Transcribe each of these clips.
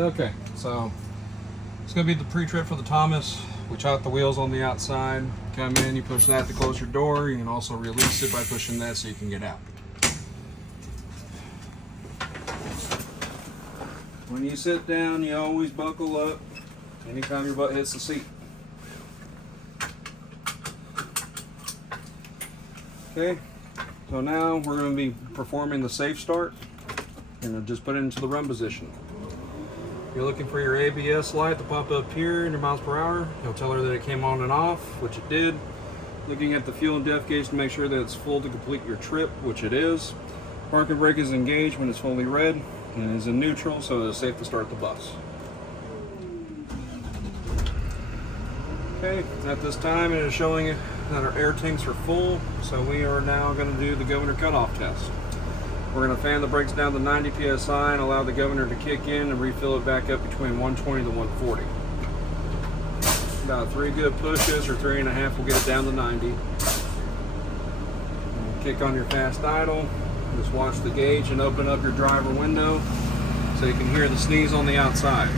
Okay, so it's going to be the pre-trip for the Thomas. We chock the wheels on the outside. Come in, you push that to close your door. You can also release it by pushing that so you can get out. When you sit down, you always buckle up anytime your butt hits the seat. Okay, so now we're going to be performing the safe start. And just put it into the run position. You're looking for your ABS light to pop up here in your miles per hour. You'll tell her that it came on and off, which it did. Looking at the fuel and depth gauge to make sure that it's full to complete your trip, which it is. Parking brake is engaged when it's fully red and is in neutral, so it's safe to start the bus. Okay, at this time it is showing that our air tanks are full, so we are now going to do the governor cutoff test. We're going to fan the brakes down to 90 psi and allow the governor to kick in and refill it back up between 120 to 140. About 3 good pushes, or 3.5 will get it down to 90. And kick on your fast idle. Just watch the gauge and open up your driver window so you can hear the sneeze on the outside.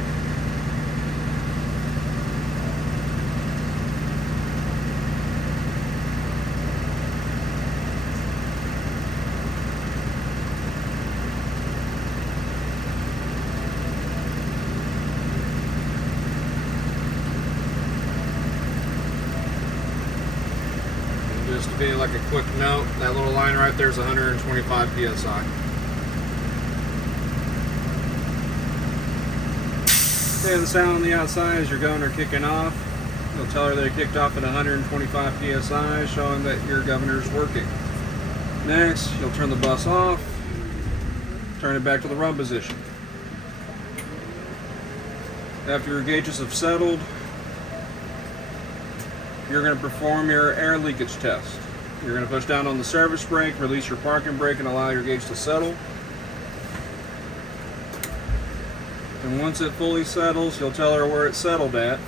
Just to be like a quick note, that little line right there is 125 psi. Okay, the sound on the outside is your governor kicking off. You'll tell her that it kicked off at 125 psi, showing that your governor is working. Next, you'll turn the bus off, turn it back to the run position. After your gauges have settled, you're going to perform your air leakage test. You're going to push down on the service brake, release your parking brake, and allow your gauge to settle. And once it fully settles, you'll tell her where it's settled at,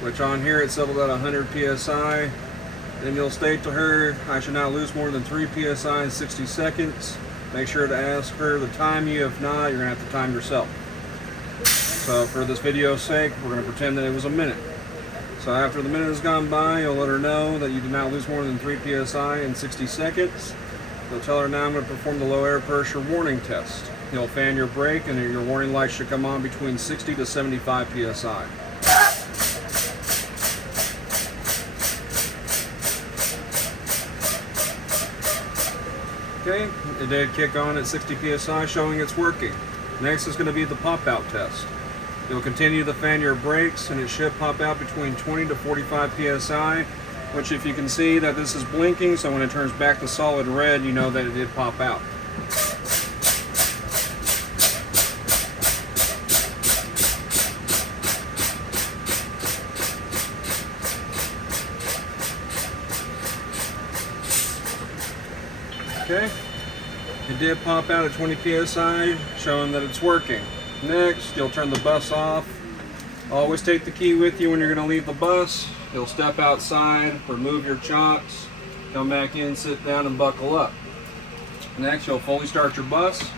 which on here it settled at 100 psi. Then you'll state to her, I should not lose more than 3 psi in 60 seconds. Make sure to ask her to time you. If not, you're going to have to time yourself. So for this video's sake, we're going to pretend that it was a minute. So after the minute has gone by, you'll let her know that you did not lose more than 3 psi in 60 seconds. You'll tell her, now I'm going to perform the low air pressure warning test. You'll fan your brake and your warning light should come on between 60 to 75 psi. Okay, it did kick on at 60 psi, showing it's working. Next is going to be the pop out test. You'll continue to fan your brakes and it should pop out between 20 to 45 psi, which if you can see that this is blinking, so when it turns back to solid red, you know that it did pop out. Okay, it did pop out at 20 psi, showing that it's working. Next, you'll turn the bus off. Always take the key with you when you're going to leave the bus. You'll step outside, remove your chocks, come back in, sit down, and buckle up. Next, you'll fully start your bus.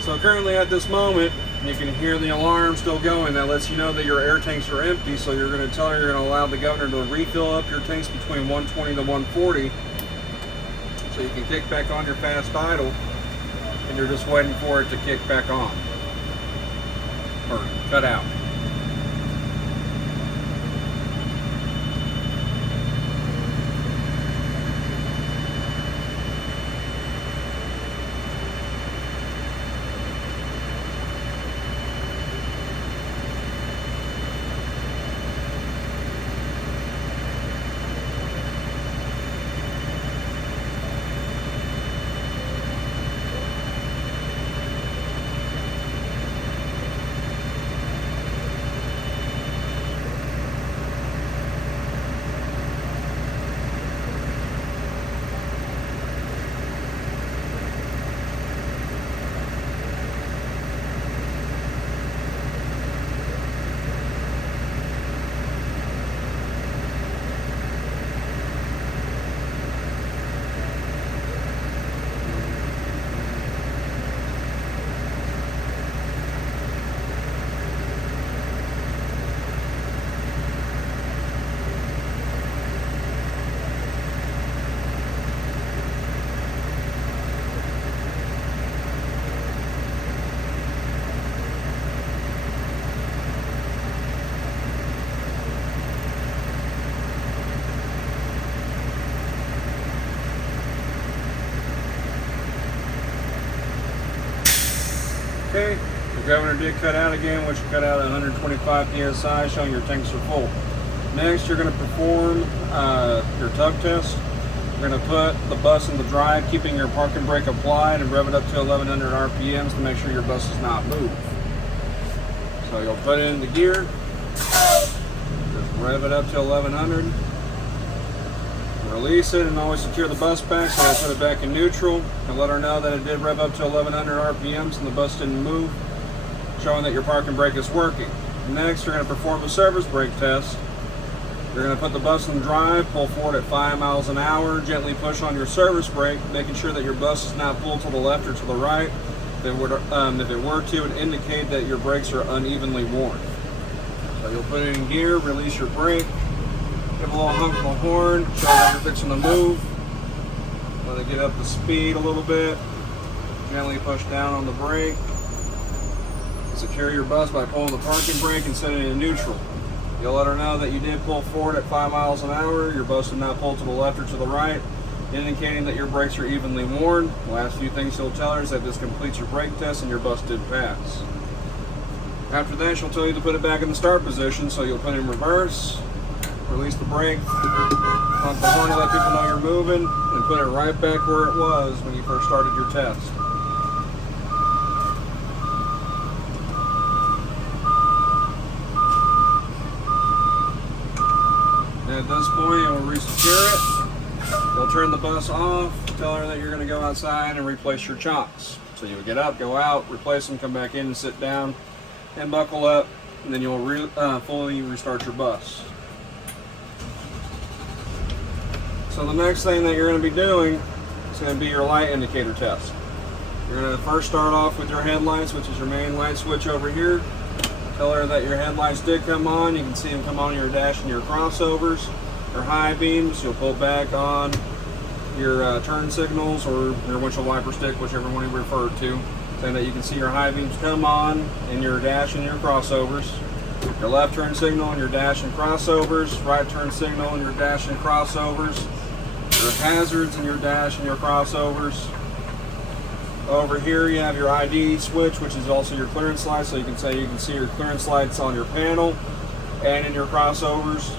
So currently at this moment, you can hear the alarm still going. That lets you know that your air tanks are empty, so you're going to tell her you're going to allow the governor to refill up your tanks between 120 to 140. So you can kick back on your fast idle, and you're just waiting for it to kick back on, or cut out. okay. Your governor did cut out again, which cut out at 125 psi, showing your tanks are full. Next, you're going to perform your tug test. You're going to put the bus in the drive, keeping your parking brake applied, and rev it up to 1100 RPMs to make sure your bus does not move. So you'll put it in the gear, just rev it up to 1100, release it, and always secure the bus back. So I'll put it back in neutral and let her know that it did rev up to 1100 RPMs and the bus didn't move, showing that your parking brake is working. Next, you're going to perform a service brake test. You're going to put the bus in drive, pull forward at 5 miles an hour, gently push on your service brake, making sure that your bus is not pulled to the left or to the right. If it were to, it would indicate that your brakes are unevenly worn. So you'll put it in gear, release your brake, give a little honk of the horn, show that you're fixing to move. Let it get up to speed a little bit. Gently push down on the brake. Secure your bus by pulling the parking brake and setting it in neutral. You'll let her know that you did pull forward at 5 miles an hour. Your bus did not pull to the left or to the right, indicating that your brakes are evenly worn. The last few things you'll tell her is that this completes your brake test and your bus did pass. After that, she'll tell you to put it back in the start position, so you'll put it in reverse, release the brake, honk the horn to let people know you're moving, and put it right back where it was when you first started your test. At this point, you'll resecure it. You'll turn the bus off, tell her that you're going to go outside and replace your chocks. So you'll get up, go out, replace them, come back in and sit down and buckle up, and then you'll fully restart your bus. So the next thing that you're going to be doing is going to be your light indicator test. You're going to first start off with your headlights, which is your main light switch over here. Tell her that your headlights did come on. You can see them come on your dash and your crossovers. Your high beams, you'll pull back on your turn signals or your windshield wiper stick, whichever one you refer to, saying that you can see your high beams come on in your dash and your crossovers. Your left turn signal in your dash and crossovers. Right turn signal in your dash and crossovers. Your hazards in your dash and your crossovers. Over here you have your ID switch, which is also your clearance light, so you can see your clearance lights on your panel and in your crossovers.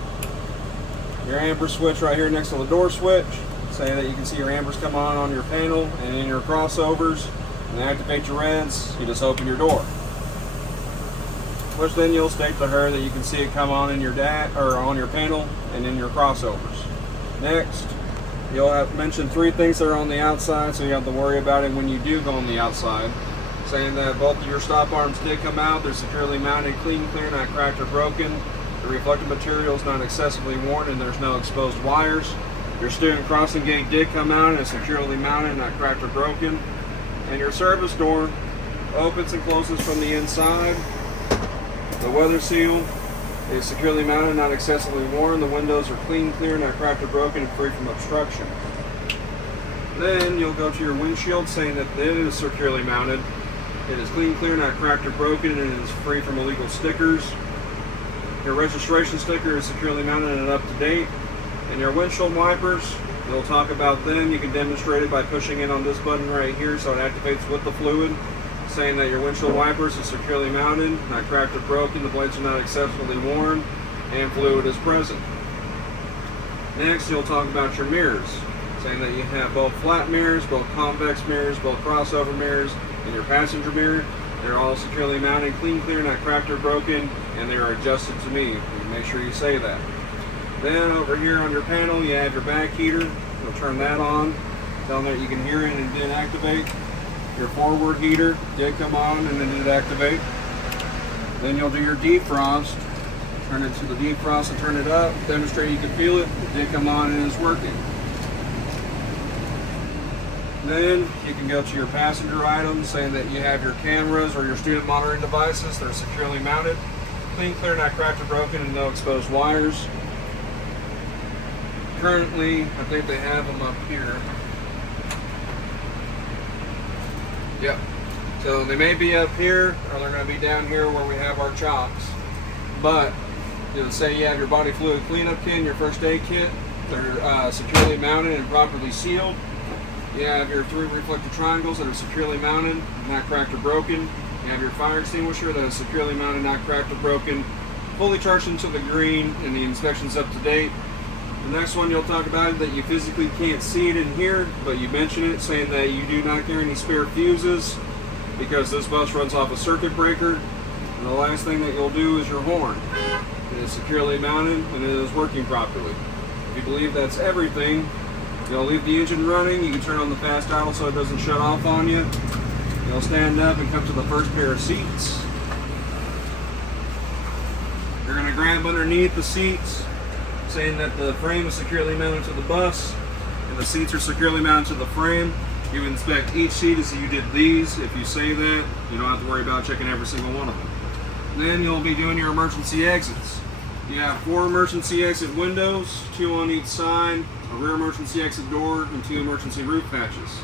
Your amber switch right here next to the door switch, saying that you can see your ambers come on your panel and in your crossovers. And activate your reds, you just open your door. Which then you'll state to her that you can see it come on in your on your panel and in your crossovers. Next, you'll have mentioned 3 things that are on the outside, so you have to worry about it when you do go on the outside. Saying that both of your stop arms did come out, they're securely mounted, clean, clear, not cracked or broken. The reflective material is not excessively worn and there's no exposed wires. Your student crossing gate did come out and is securely mounted, not cracked or broken. And your service door opens and closes from the inside. The weather seal is securely mounted, not excessively worn. The windows are clean, clear, not cracked or broken, and free from obstruction. Then you'll go to your windshield, saying that it is securely mounted. It is clean, clear, not cracked or broken, and it is free from illegal stickers. Your registration sticker is securely mounted and up to date. And your windshield wipers, we'll talk about them. You can demonstrate it by pushing in on this button right here so it activates with the fluid, saying that your windshield wipers are securely mounted, not cracked or broken, the blades are not excessively worn, and fluid is present. Next, you'll talk about your mirrors, saying that you have both flat mirrors, both convex mirrors, both crossover mirrors, and your passenger mirror. They're all securely mounted, clean, clear, not cracked or broken, and they are adjusted to me. Make sure you say that. Then over here on your panel, you have your back heater. You'll turn that on, tell them that you can hear it and it did activate. Your forward heater did come on and it did activate. Then you'll do your defrost. Turn it to the defrost and turn it up. Demonstrate you can feel it. It did come on and it's working. Then you can go to your passenger items, saying that you have your cameras or your student monitoring devices. They're securely mounted, clean, clear, not cracked or broken, and no exposed wires. Currently, I think they have them up here. Yep. So they may be up here, or they're going to be down here where we have our chocks. But it'll say you have your body fluid cleanup kit and your first aid kit. They're securely mounted and properly sealed. You have your 3 reflective triangles that are securely mounted, not cracked or broken. You have your fire extinguisher that is securely mounted, not cracked or broken, fully charged into the green, and the inspection's up to date. The next one you'll talk about is that you physically can't see it in here, but you mention it, saying that you do not carry any spare fuses because this bus runs off a circuit breaker. And the last thing that you'll do is your horn. It is securely mounted and it is working properly. If you believe that's everything, you'll leave the engine running. You can turn on the fast idle so it doesn't shut off on you. You'll stand up and come to the first pair of seats. You're going to grab underneath the seats, saying that the frame is securely mounted to the bus and the seats are securely mounted to the frame. You inspect each seat as you did these. If you say that, you don't have to worry about checking every single one of them. Then you'll be doing your emergency exits. You have 4 emergency exit windows, 2 on each side, a rear emergency exit door, and 2 emergency roof hatches.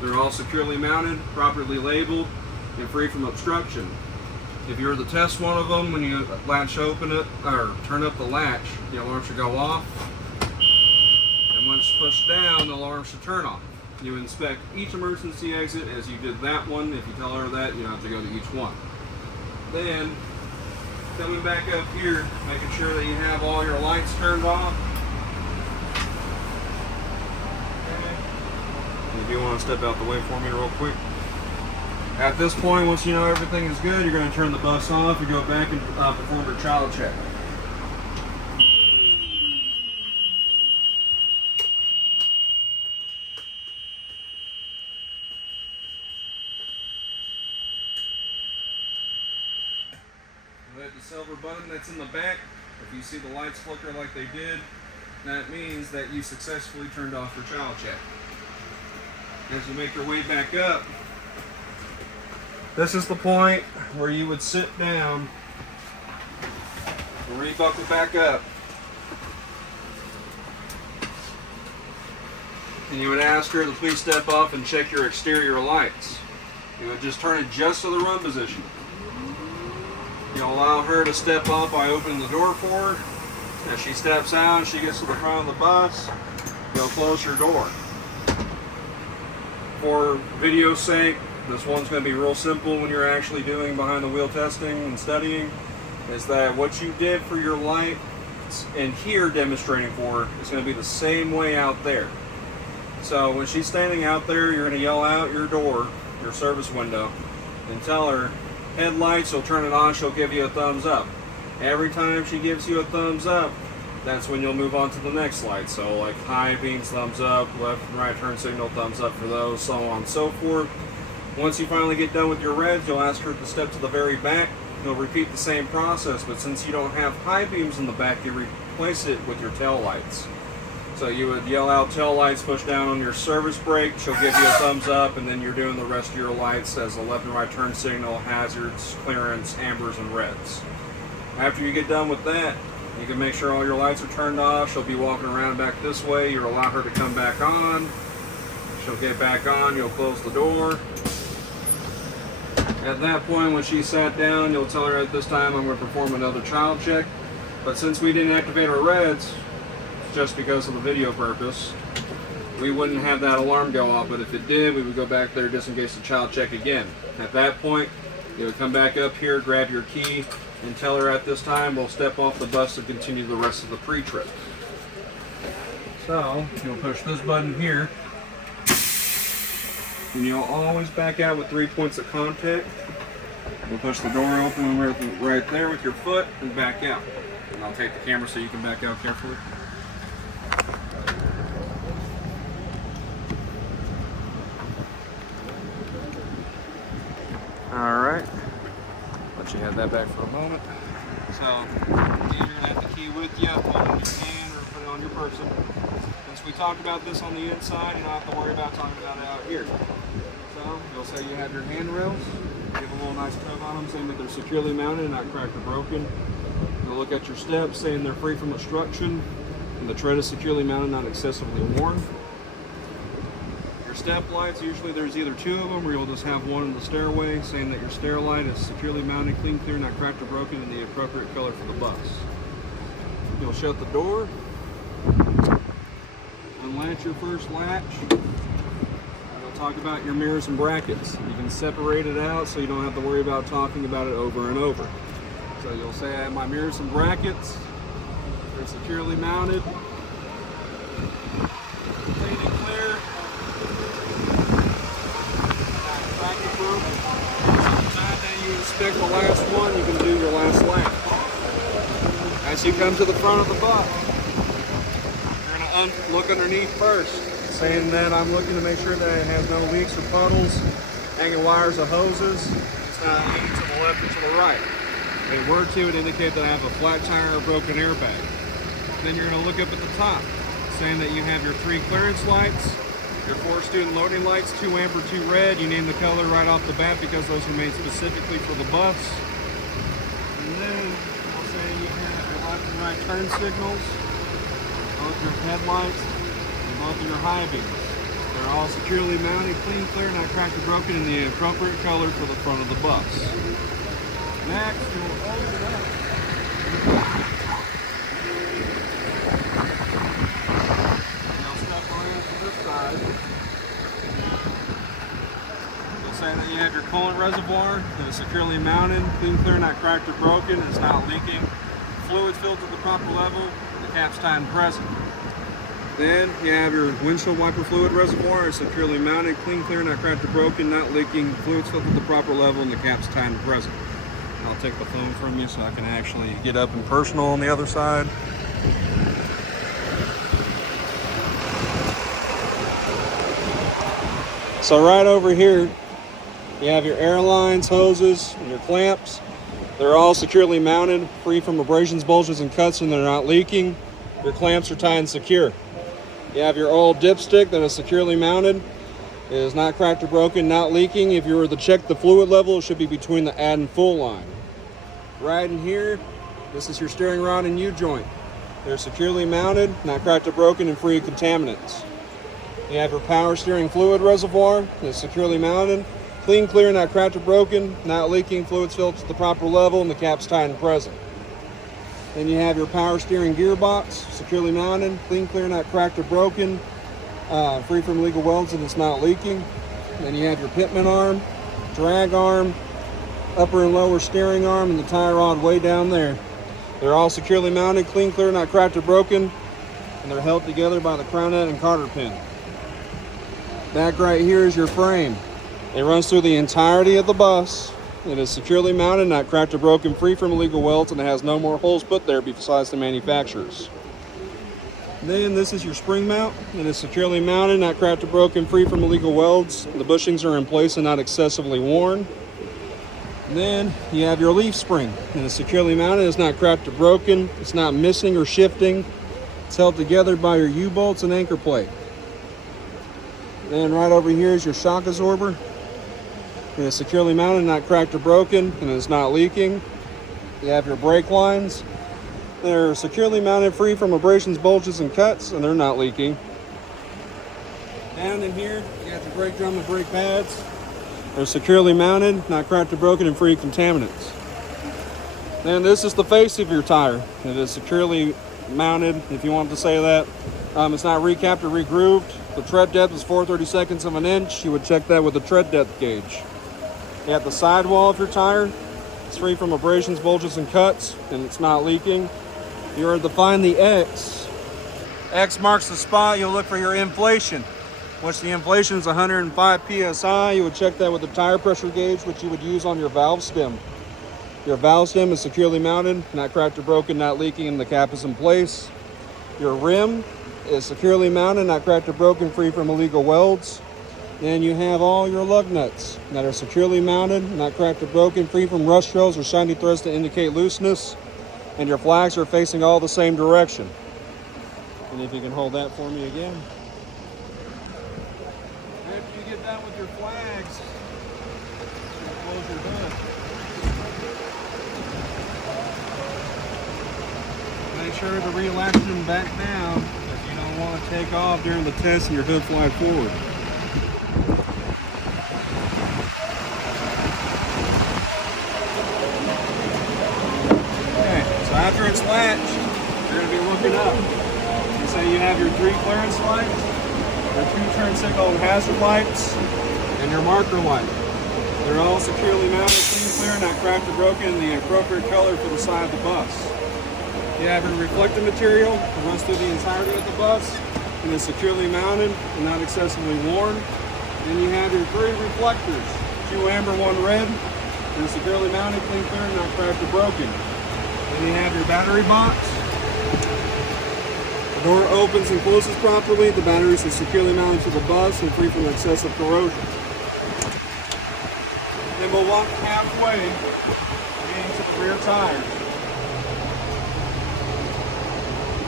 They're all securely mounted, properly labeled, and free from obstruction. If you were to test one of them, when you open it or turn up the latch, the alarm should go off. And once pushed down, the alarm should turn off. You inspect each emergency exit as you did that one. If you tell her that, you don't have to go to each one. Then, coming back up here, making sure that you have all your lights turned off. Okay. If you want to step out the way for me real quick. At this point, once you know everything is good, you're going to turn the bus off and go back and perform your child check. Hit the silver button that's in the back. If you see the lights flicker like they did, that means that you successfully turned off your child check. As you make your way back up, this is the point where you would sit down and rebuckle back up. And you would ask her to please step off and check your exterior lights. You would just turn it just to the run position. You'll allow her to step off by opening the door for her. As she steps out and she gets to the front of the bus, you'll close your door. For video's sake, this one's going to be real simple when you're actually doing behind the wheel testing and studying, is that what you did for your light and here demonstrating for her is going to be the same way out there. So when she's standing out there, you're going to yell out your door, your service window, and tell her, headlights, she'll turn it on, she'll give you a thumbs up. Every time she gives you a thumbs up, that's when you'll move on to the next light. So like high beams, thumbs up, left and right turn signal, thumbs up for those, so on and so forth. Once you finally get done with your reds, you'll ask her to step to the very back. You'll repeat the same process, but since you don't have high beams in the back, you replace it with your tail lights. So you would yell out tail lights, push down on your service brake, she'll give you a thumbs up, and then you're doing the rest of your lights as a left and right turn signal, hazards, clearance, ambers, and reds. After you get done with that, you can make sure all your lights are turned off. She'll be walking around back this way. You'll allow her to come back on. She'll get back on, you'll close the door. At that point, when she sat down, you'll tell her at this time I'm going to perform another child check. But since we didn't activate our reds, just because of the video purpose, we wouldn't have that alarm go off, but if it did, we would go back there just in case the child check again. At that point, you would come back up here, grab your key, and tell her at this time we'll step off the bus to continue the rest of the pre-trip. So, you'll push this button here, and you'll always back out with 3 points of contact. You'll push the door open right there with your foot and back out. And I'll take the camera so you can back out carefully. Alright, let you have that back for a moment. So, either you're going to have the key with you, hold it in your hand, or put it on your person. Since we talked about this on the inside, you don't have to worry about talking about it out here. So, you'll say you have your handrails, give a little nice tug on them, saying that they're securely mounted and not cracked or broken. You'll look at your steps, saying they're free from obstruction, and the tread is securely mounted, not excessively worn. Step lights, usually there's either 2 of them or you'll just have one in the stairway, saying that your stair light is securely mounted, clean, clear, not cracked or broken, in the appropriate color for the bus. You'll shut the door, unlatch your first latch, talk about your mirrors and brackets. You can separate it out so you don't have to worry about talking about it over and over. So you'll say I have my mirrors and brackets. They're securely mounted. Clean and clear. Bracket broken. Time that you inspect the last one, you can do your last lap. As you come to the front of the bus, you're going to look underneath first, saying that I'm looking to make sure that it has no leaks or puddles, hanging wires or hoses. It's not leaning to the left or to the right. If it were to, it would indicate that I have a flat tire or broken airbag. Then you're going to look up at the top, saying that you have your 3 clearance lights, your 4 student loading lights, 2 amber, 2 red. You name the color right off the bat because those were made specifically for the bus. And then I'll say you have your left and right turn signals, both your headlights, and both of your high beams. They're all securely mounted, clean, clear, not cracked or broken, in the appropriate color for the front of the bus. Next, you'll open it up. You'll step around to this side. You'll say that you have your coolant reservoir that is securely mounted, clean, clear, not cracked or broken, it's not leaking. Fluid filled to the proper level, the cap's tied and present. Then you have your windshield wiper fluid reservoir, it's securely mounted, clean, clear, not cracked or broken, not leaking, fluids filled to the proper level, and the cap's tied and present. I'll take the phone from you so I can actually get up and personal on the other side. So right over here, you have your air lines, hoses, and your clamps. They're all securely mounted, free from abrasions, bulges, and cuts, and they're not leaking. Your clamps are tied and secure. You have your oil dipstick that is securely mounted. It is not cracked or broken, not leaking. If you were to check the fluid level, it should be between the add and full line. Right in here, this is your steering rod and U-joint. They're securely mounted, not cracked or broken, and free of contaminants. You have your power steering fluid reservoir. It's securely mounted, clean, clear, not cracked or broken, not leaking, fluids filled to the proper level, and the cap's tied and present. Then you have your power steering gearbox, securely mounted, clean, clear, not cracked or broken, free from illegal welds, and it's not leaking. Then you have your pitman arm, drag arm, upper and lower steering arm, and the tie rod way down there. They're all securely mounted, clean, clear, not cracked or broken, and they're held together by the crounet and cotter pin. Back right here is your frame. It runs through the entirety of the bus. It is securely mounted, not cracked or broken, free from illegal welds, and it has no more holes put there besides the manufacturer's. Then this is your spring mount. It is securely mounted, not cracked or broken, free from illegal welds. The bushings are in place and not excessively worn. Then you have your leaf spring. It is securely mounted, it's not cracked or broken, it's not missing or shifting. It's held together by your U-bolts and anchor plate. Then right over here is your shock absorber. It is securely mounted, not cracked or broken, and it's not leaking. You have your brake lines. They're securely mounted, free from abrasions, bulges, and cuts, and they're not leaking. Down in here, you got your brake drum and brake pads. They're securely mounted, not cracked or broken, and free of contaminants. Then this is the face of your tire. It is securely mounted, if you want to say that. It's not recapped or regrooved. The tread depth is 4/32 of an inch. You would check that with the tread depth gauge. You have the sidewall of your tire. It's free from abrasions, bulges, and cuts, and it's not leaking. You are to find the X. X marks the spot. You'll look for your inflation, which the inflation is 105 PSI. You would check that with the tire pressure gauge, which you would use on your valve stem. Your valve stem is securely mounted, not cracked or broken, not leaking, and the cap is in place. Your rim is securely mounted, not cracked or broken, free from illegal welds. Then you have all your lug nuts that are securely mounted, not cracked or broken, free from rust trails or shiny threads to indicate looseness. And your flags are facing all the same direction. And if you can hold that for me again. After you get done with your flags, close your hood. Make sure to relax them back down if you don't want to take off during the test and your hood flies forward. After it's latched, you're going to be looking up. You say you have your 3 clearance lights, your 2 turn signal and hazard lights, and your marker light. They're all securely mounted, clean, clear, not cracked or broken, in the appropriate color for the side of the bus. You have your reflective material that runs through the entirety of the bus and is securely mounted and not excessively worn. Then you have your 3 reflectors, 2 amber, 1 red. They're securely mounted, clean, clear, not cracked or broken. Then you have your battery box. The door opens and closes properly. The batteries are securely mounted to the bus and free from excessive corrosion. Then we'll walk halfway into the rear tires.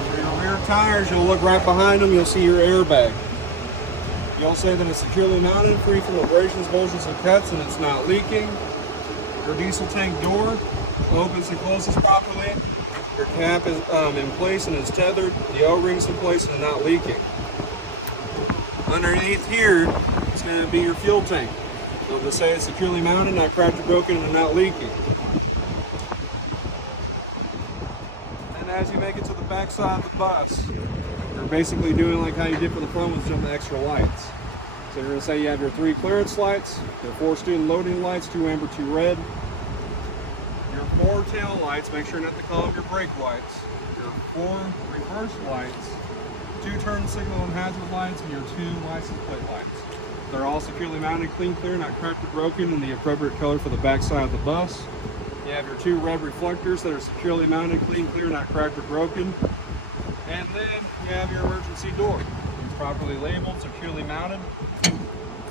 For your rear tires, you'll look right behind them, you'll see your airbag. You'll say that it's securely mounted, free from abrasions, bulges, and cuts, and it's not leaking. Your diesel tank door opens and closes properly. Your cap is in place and is tethered. The O-ring's in place and not leaking. Underneath here, it's going to be your fuel tank. So to say it's securely mounted, not cracked or broken, and not leaking. And as you make it to the back side of the bus, you're basically doing like how you did for the front ones, jump the extra lights. So you're going to say you have your 3 clearance lights, your 4 student loading lights, 2 amber, 2 red, your 4 tail lights, make sure not to call them your brake lights, your 4 reverse lights, 2 turn signal and hazard lights, and your 2 license plate lights. They're all securely mounted, clean, clear, not cracked or broken, in the appropriate color for the back side of the bus. You have your 2 red reflectors that are securely mounted, clean, clear, not cracked or broken. And then you have your emergency door. It's properly labeled, securely mounted,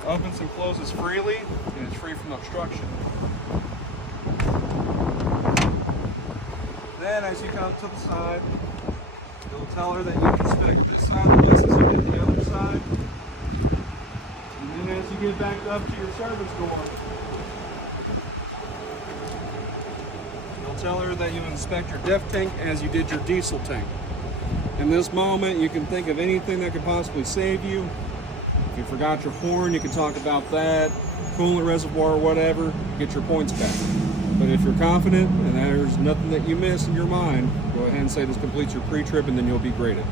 opens and closes freely, and it's free from obstruction. Then as you come to the side, you'll tell her that you inspect this side of the bus as you get the other side. And then as you get back up to your service door, you'll tell her that you inspect your DEF tank as you did your diesel tank. In this moment, you can think of anything that could possibly save you. If you forgot your horn, you can talk about that, coolant reservoir, whatever, get your points back. But if you're confident and there's nothing that you miss in your mind, go ahead and say this completes your pre-trip, and then you'll be graded.